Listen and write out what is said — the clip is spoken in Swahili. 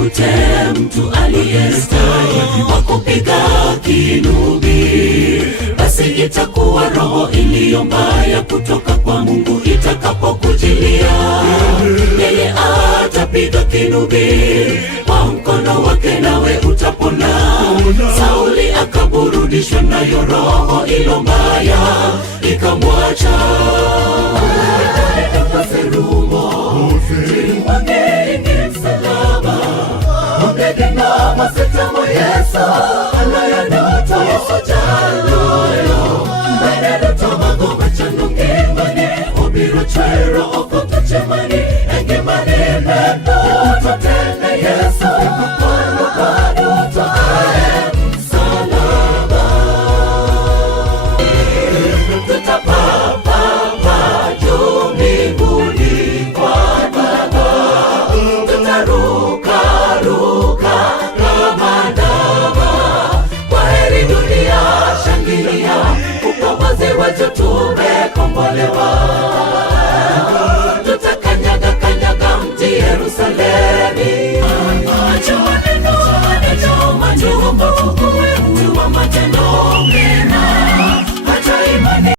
utafute mtu aliyestahili wa kupiga kinubi, basi itakuwa roho iliyo mbaya kutoka kwa Mungu itakapokujilia. Yeye atapiga kinubi kwa mkono wake, nawe utapona. Sauli akaburudishwa nayo roho ilo mbaya, ikamwacha. Yesu anayanota ojaloyo mbere to mago machano ngimane obiro chwero